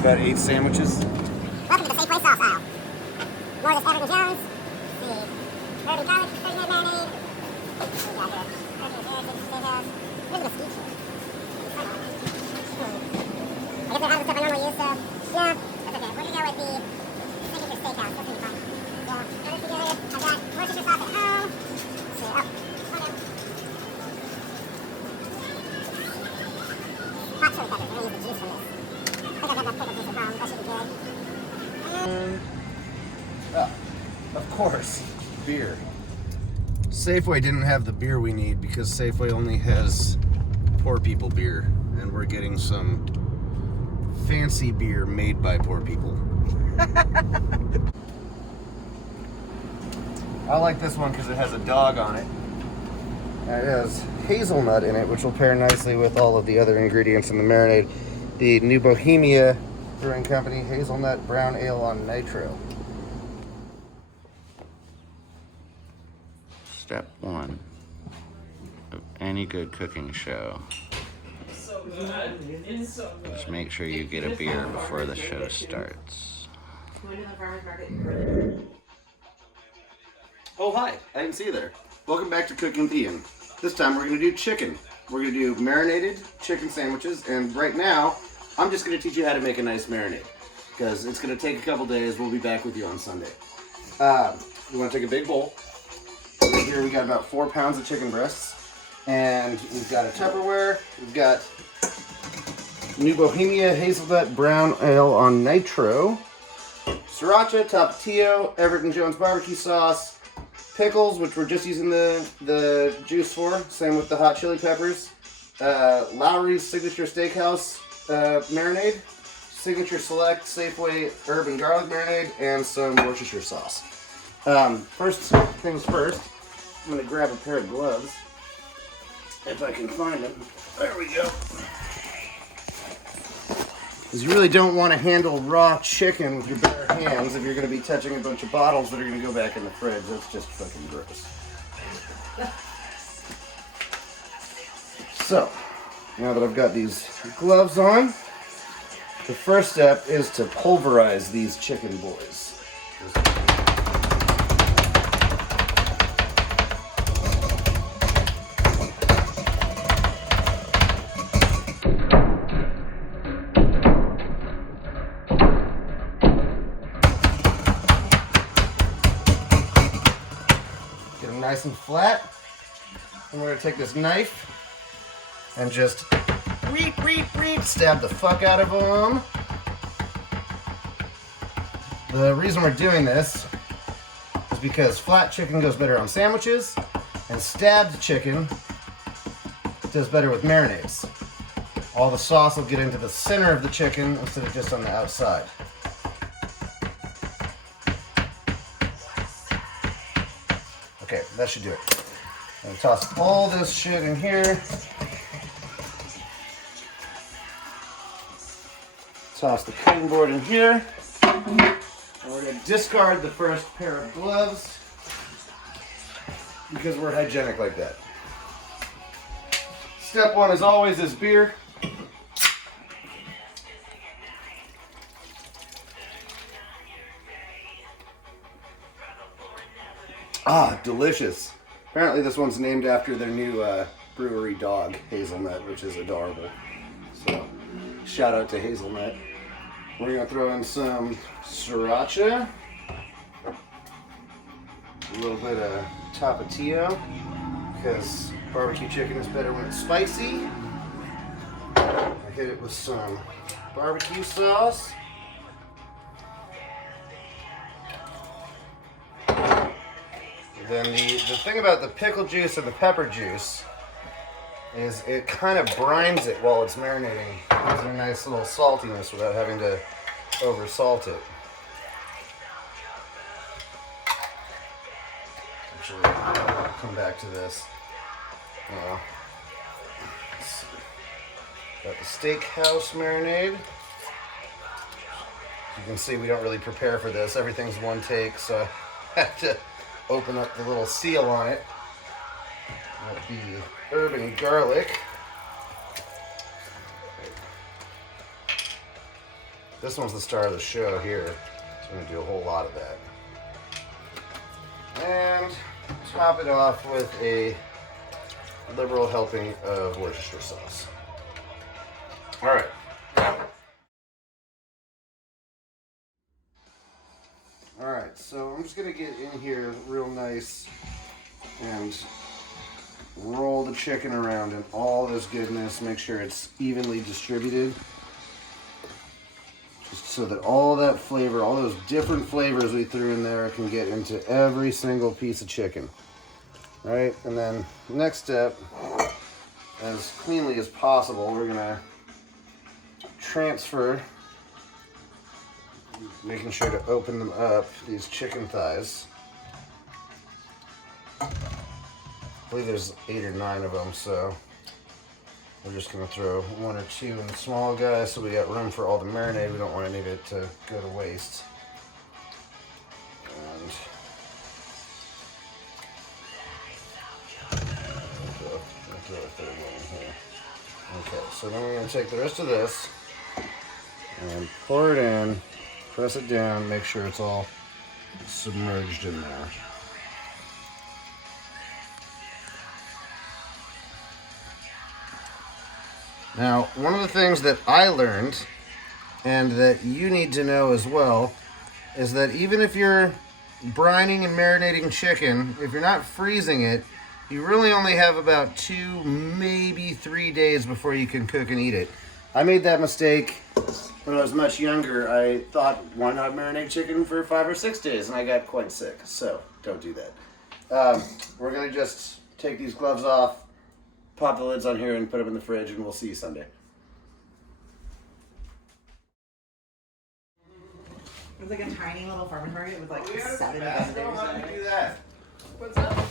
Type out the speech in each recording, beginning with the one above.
about 8 sandwiches. Welcome to the Safeway sauce aisle. More of this Everton Jones. The Bourbon garlic, 30-minute marinade. What do we got here? Steakhouse. A little bit of skeet here. I guess they're out of the stuff I normally use, so no, that's okay. We're gonna go with the Signature Steakhouse. That's gonna be fine. So, put it together. I've got Worcestershire sauce at home. So, oh no. Hot chili peppers. We're gonna use the juice from this. I think I got that pickle juice at home. That should be good. Of course, beer. Safeway didn't have the beer we need because Safeway only has poor people beer, and we're getting some fancy beer made by poor people. I like this one because it has a dog on it. And it has hazelnut in it, which will pair nicely with all of the other ingredients in the marinade. The New Bohemia Brewing Company Hazelnut Brown Ale on Nitro. Step 1 of any good cooking show. Just make sure you get a beer before the show starts. Oh, hi. I didn't see you there. Welcome back to Cooking with Ian. This time we're going to do chicken. We're going to do marinated chicken sandwiches, and right now I'm just going to teach you how to make a nice marinade because it's going to take a couple days. We'll be back with you on Sunday. You want to take a big bowl. Right here we got about 4 pounds of chicken breasts, and we've got a Tupperware. We've got New Bohemia Hazelnut Brown Ale on Nitro, sriracha, tapatio, Everton Jones barbecue sauce, pickles, which we're just using the juice for. Same with the hot chili peppers. Lowry's Signature Steakhouse marinade, Signature Select Safeway herb and garlic marinade, and some Worcestershire sauce. First things first, I'm going to grab a pair of gloves, if I can find them. There we go. Because you really don't want to handle raw chicken with your bare hands if you're going to be touching a bunch of bottles that are going to go back in the fridge. That's just fucking gross. So, now that I've got these gloves on, the first step is to pulverize these chicken boys. Nice and flat. And we're going to take this knife and just stab the fuck out of them. The reason we're doing this is because flat chicken goes better on sandwiches and stabbed chicken does better with marinades. All the sauce will get into the center of the chicken instead of just on the outside. Okay, that should do it. I'm gonna toss all this shit in here. Toss the cutting board in here. And we're gonna discard the first pair of gloves because we're hygienic like that. Step 1, as always, is beer. Ah, delicious. Apparently this one's named after their new brewery dog, Hazelnut, which is adorable. So, shout out to Hazelnut. We're going to throw in some sriracha, a little bit of tapatio, because barbecue chicken is better when it's spicy. I hit it with some barbecue sauce. Then the thing about the pickle juice and the pepper juice is it kind of brines it while it's marinating. It gives it a nice little saltiness without having to over salt it. Actually, I'll come back to this. Got the steakhouse marinade. You can see we don't really prepare for this. Everything's one take, so I have to open up the little seal on it. That'll be herb and garlic. This one's the star of the show here. So I'm going to do a whole lot of that. And top it off with a liberal helping of Worcestershire sauce. All right. All right, so I'm just gonna get in here real nice and roll the chicken around in all this goodness. Make sure it's evenly distributed. Just so that all that flavor, all those different flavors we threw in there can get into every single piece of chicken. All right, and then next step, as cleanly as possible, we're gonna transfer, making sure to open them up, these chicken thighs. I believe there's 8 or 9 of them, so we're just gonna throw 1 or 2 in the small guy so we got room for all the marinade. We don't want any of it to go to waste. And throw a third one in here. Okay, so then we're gonna take the rest of this and pour it in, press it down, make sure it's all submerged in there. Now, one of the things that I learned, and that you need to know as well, is that even if you're brining and marinating chicken, if you're not freezing it, you really only have about 2, maybe 3 days before you can cook and eat it. I made that mistake when I was much younger. I thought, why not marinate chicken for 5 or 6 days? And I got quite sick, so don't do that. We're gonna just take these gloves off, pop the lids on here and put them in the fridge, and we'll see you Sunday. It was like a tiny little farmer's market with like 7 Tabasco? vendors. How do you do that? What's up?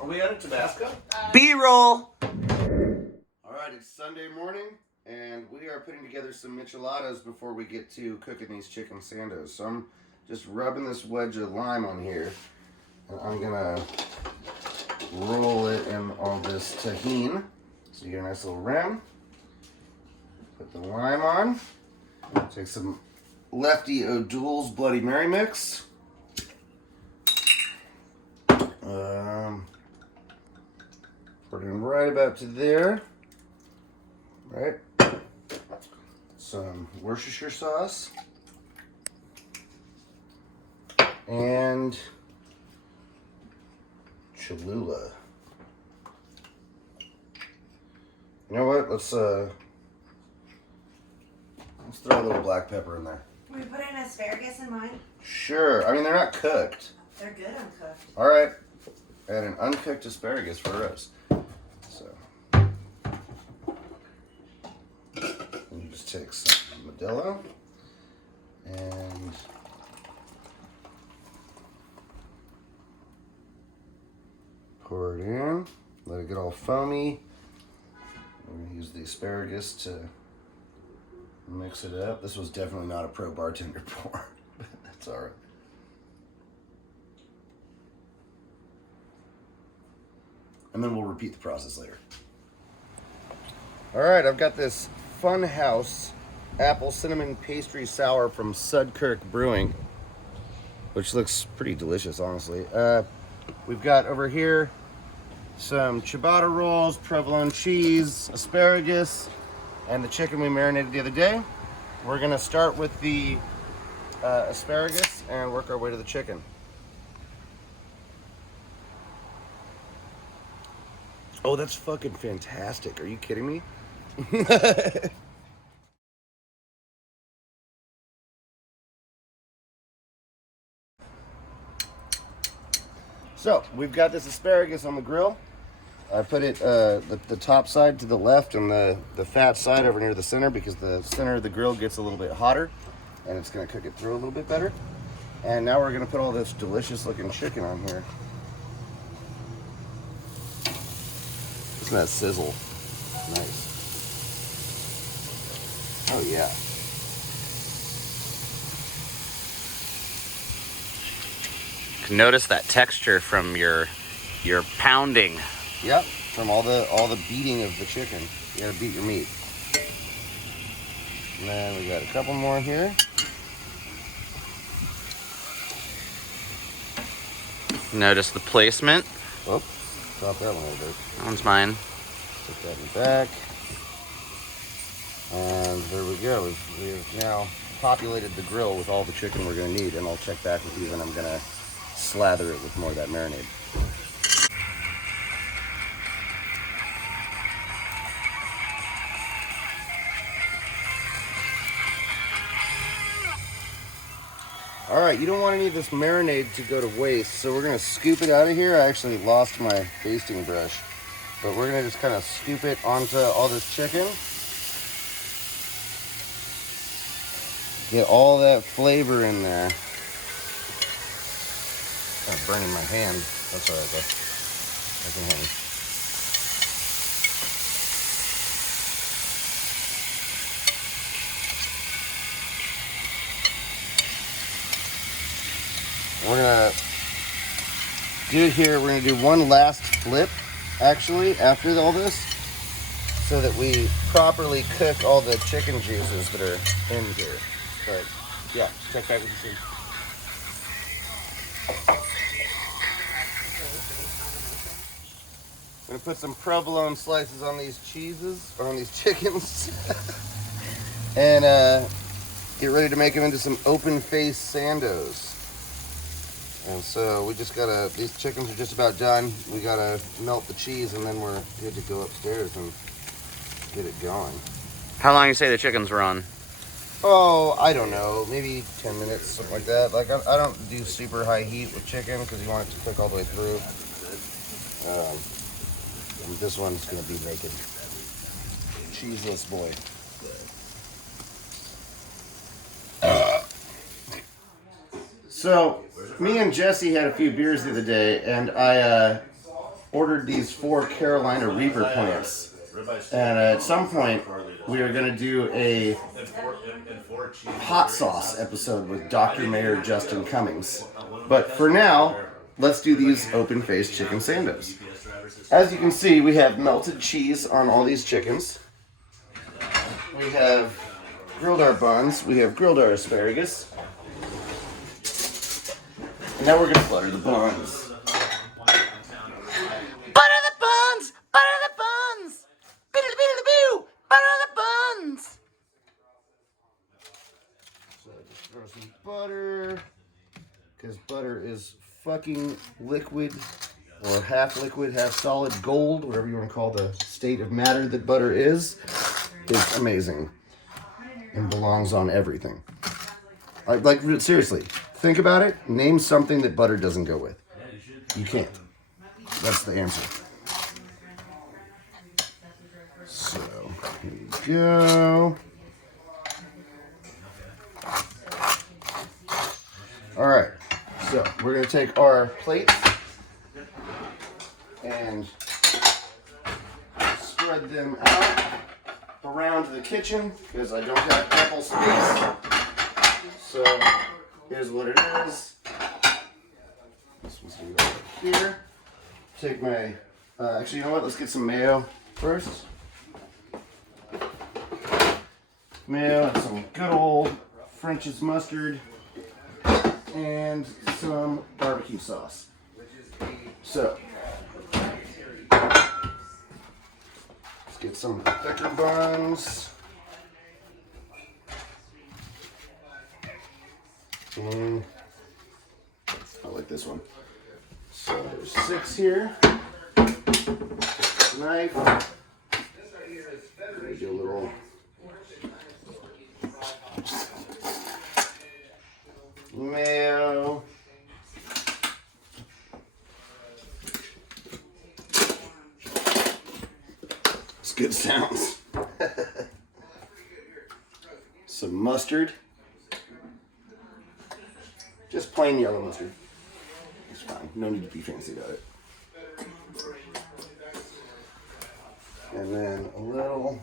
Are we out of Tabasco? B-roll! Alright, it's Sunday morning, and we are putting together some micheladas before we get to cooking these chicken sandos. So I'm just rubbing this wedge of lime on here, and I'm gonna roll it in all this tahini. So you get a nice little rim. Put the lime on. Take some Lefty O'Doul's Bloody Mary mix. Put it in right about to there. Right. Some Worcestershire sauce. And Cholula. You know what? Let's throw a little black pepper in there. Can we put in asparagus in mine? Sure. I mean, they're not cooked. They're good uncooked. All right. Add an uncooked asparagus for roast. So you just take some Modelo and pour it in. Let it get all foamy. We're going to use the asparagus to mix it up. This was definitely not a pro bartender pour, but that's all right. And then we'll repeat the process later. All right, I've got this Fun House apple cinnamon pastry sour from Sudkirk Brewing, which looks pretty delicious, honestly. We've got over here some ciabatta rolls, provolone cheese, asparagus, and the chicken we marinated the other day. We're gonna start with the asparagus and work our way to the chicken. Oh, that's fucking fantastic. Are you kidding me? So, we've got this asparagus on the grill. I put it the top side to the left and the fat side over near the center because the center of the grill gets a little bit hotter and it's going to cook it through a little bit better. And now we're going to put all this delicious looking chicken on here. Isn't that sizzle? Nice. Oh yeah. Notice that texture from your pounding. Yep, from all the beating of the chicken. You gotta beat your meat. And then we got a couple more here. Notice the placement. Oh, drop that one a little bit. That one's mine. Put that in the back. And there we go. We've now populated the grill with all the chicken we're going to need, and I'll check back with you when I'm going to slather it with more of that marinade. All right, you don't want any of this marinade to go to waste, so we're going to scoop it out of here. I actually lost my basting brush, but we're going to just kind of scoop it onto all this chicken. Get all that flavor in there. Kind of burning my hand. That's all right, though. I can handle it. We're gonna do here. We're gonna do one last flip, actually, after all this, so that we properly cook all the chicken juices that are in here. But yeah, check back with you soon. I'm gonna put some provolone slices on these cheeses, or on these chickens, and get ready to make them into some open-faced Sandos. And so we just gotta, these chickens are just about done. We gotta melt the cheese, and then we're good to go upstairs and get it going. How long you say the chickens were on? Oh, I don't know, maybe 10 minutes, something like that. Like, I don't do super high heat with chicken because you want it to cook all the way through. And this one's gonna be naked. Cheeseless boy. So, me and Jesse had a few beers the other day, and I ordered these 4 Carolina Reaper plants. And at some point, we are going to do a hot sauce episode with Dr. Mayor Justin Cummings. But for now, let's do these open-faced chicken Sandos. As you can see, we have melted cheese on all these chickens. We have grilled our buns. We have grilled our asparagus. And now we're going to butter the buns. Butter the buns! Butter the buns! Biddle-biddle-boo! Butter the buns! So just throw some butter, because butter is fucking liquid, or half liquid, half solid gold, whatever you want to call the state of matter that butter is. It's amazing and belongs on everything. Like seriously, think about it. Name something that butter doesn't go with. You can't. That's the answer. So, here we go. All right. So, we're going to take our plates and spread them out around the kitchen because I don't have ample space. So, here's what it is. This one's going to go right here. Take my, actually, you know what? Let's get some mayo first. Mayo and some good old French's mustard and some barbecue sauce. So, let's get some thicker buns. And I like this one. So there's 6 here. Knife. Do a little mayo. It's good sounds. Some mustard. Just plain yellow mustard. It's fine. No need to be fancy about it. And then a little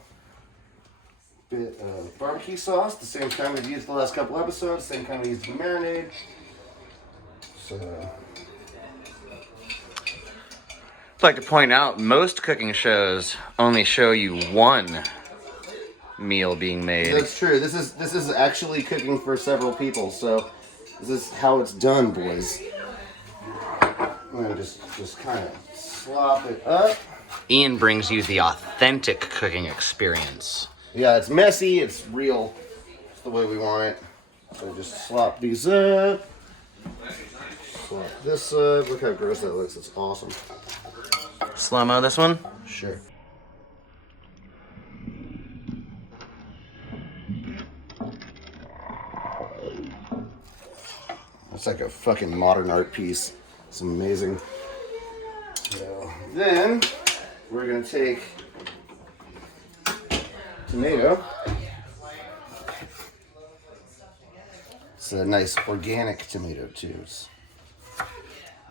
bit of barbecue sauce, the same kind we've used the last couple episodes, same kind we used in the marinade. So, I'd like to point out most cooking shows only show you one meal being made. That's true. This is actually cooking for several people, so this is how it's done, boys. I'm gonna just kind of slop it up. Ian brings you the authentic cooking experience. Yeah, it's messy, it's real. It's the way we want it. So just slop these up. Slop this up. Look how gross that looks. It's awesome. Slow-mo this one? Sure. It's like a fucking modern art piece. It's amazing. So then we're gonna take tomato. It's a nice organic tomato too.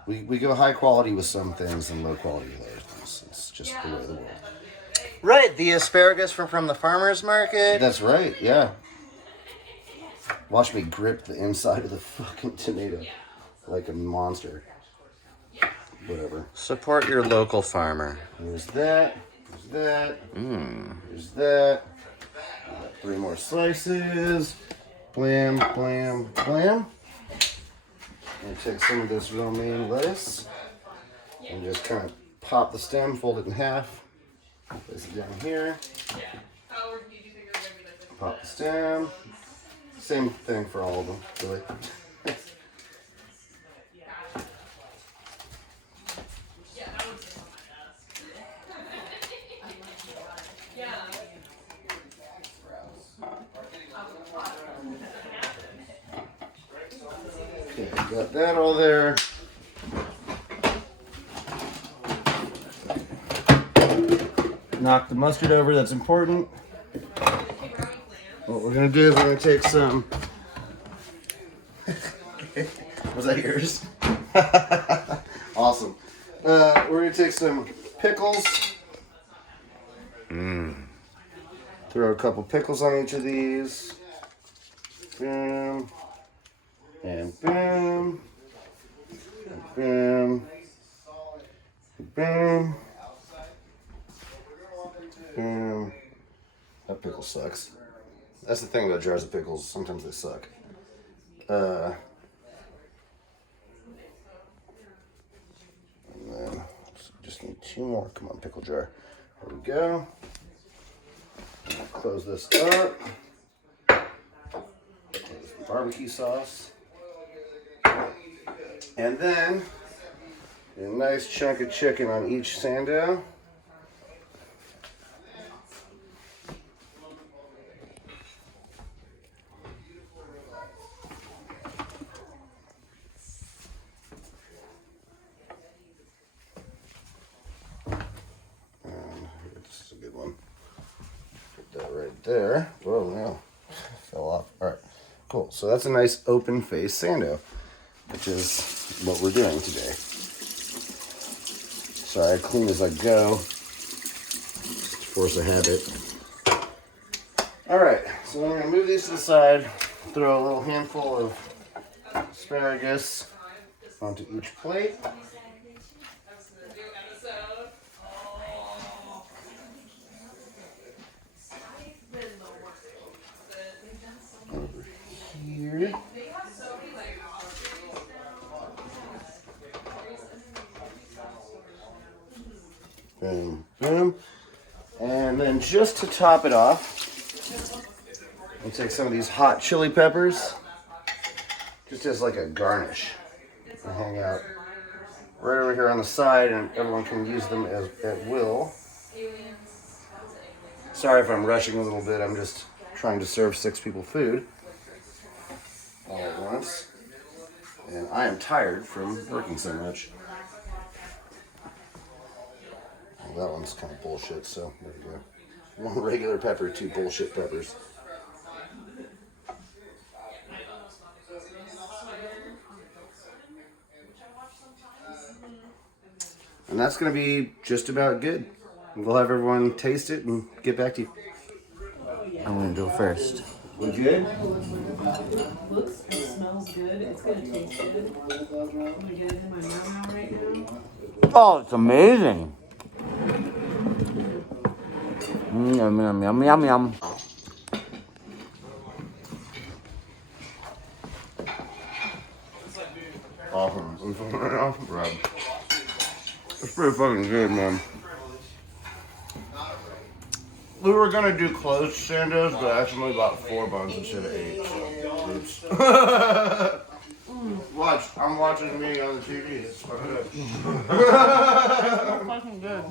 We go high quality with some things and low quality with other things. It's just the way of the world. Right, the asparagus from the farmer's market. That's right, yeah. Watch me grip the inside of the fucking tomato like a monster. Whatever. Support your local farmer. There's that. There's that. There's that. Got 3 more slices. Blam, blam, blam. I'm gonna take some of this romaine lettuce and just kind of pop the stem, fold it in half. Place it down here. Pop the stem. Same thing for all of them, really. Okay, got that all there. Knock the mustard over, that's important. What we're gonna do is we're gonna take some. Was that yours? Awesome. We're gonna take some pickles. Throw a couple pickles on each of these. Boom. And boom. And boom. Boom. Boom. That pickle sucks. That's the thing about jars of pickles. Sometimes they suck. And then just need 2 more. Come on, pickle jar. There we go. Close this up. Barbecue sauce. And then a nice chunk of chicken on each sando. This is a good one. Put that right there. Whoa, no. Fell off. All right. Cool. So that's a nice open face sando, which is what we're doing today. Sorry, I clean as I go. Just force a habit. All right. So I'm going to move these to the side. Throw a little handful of asparagus onto each plate. Here. Boom, boom. And then just to top it off, I'll take some of these hot chili peppers, just as like a garnish. And hang out right over here on the side, and everyone can use them as at will. Sorry if I'm rushing a little bit, I'm just trying to serve 6 people food all at once. And I am tired from working so much. Well, that one's kind of bullshit, so there we go. 1 regular pepper, 2 bullshit peppers. And that's going to be just about good. We'll have everyone taste it and get back to you. I'm going to go first. We good? Looks and smells good. It's gonna taste good. I'm gonna get it in my mouth right now. Oh, it's amazing. Yum, yum, yum, yum, yum. Awesome. Awesome, Rob. It's pretty fucking good, man. We were gonna do closed Sandos, but I accidentally bought 4 buns instead of 8. So, oops. Watch, I'm watching me on the TV. It's fucking good. It's fucking good.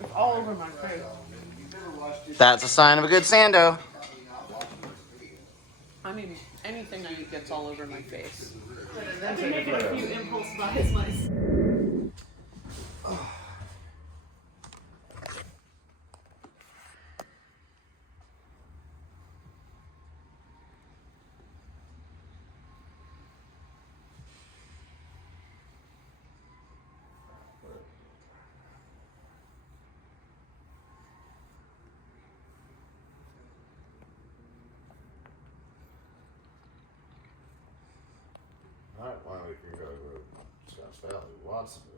It's all over my face. That's a sign of a good Sando. I mean, anything I eat gets all over my face. I've been making a few impulse buys myself. Alright, why don't we can go to Scotts Valley, Watsonville.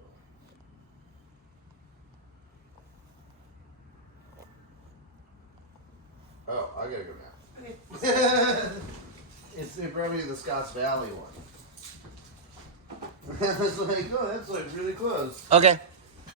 Oh, I gotta go now. It's probably the Scotts Valley one. It's like, oh, that's like really close. Okay.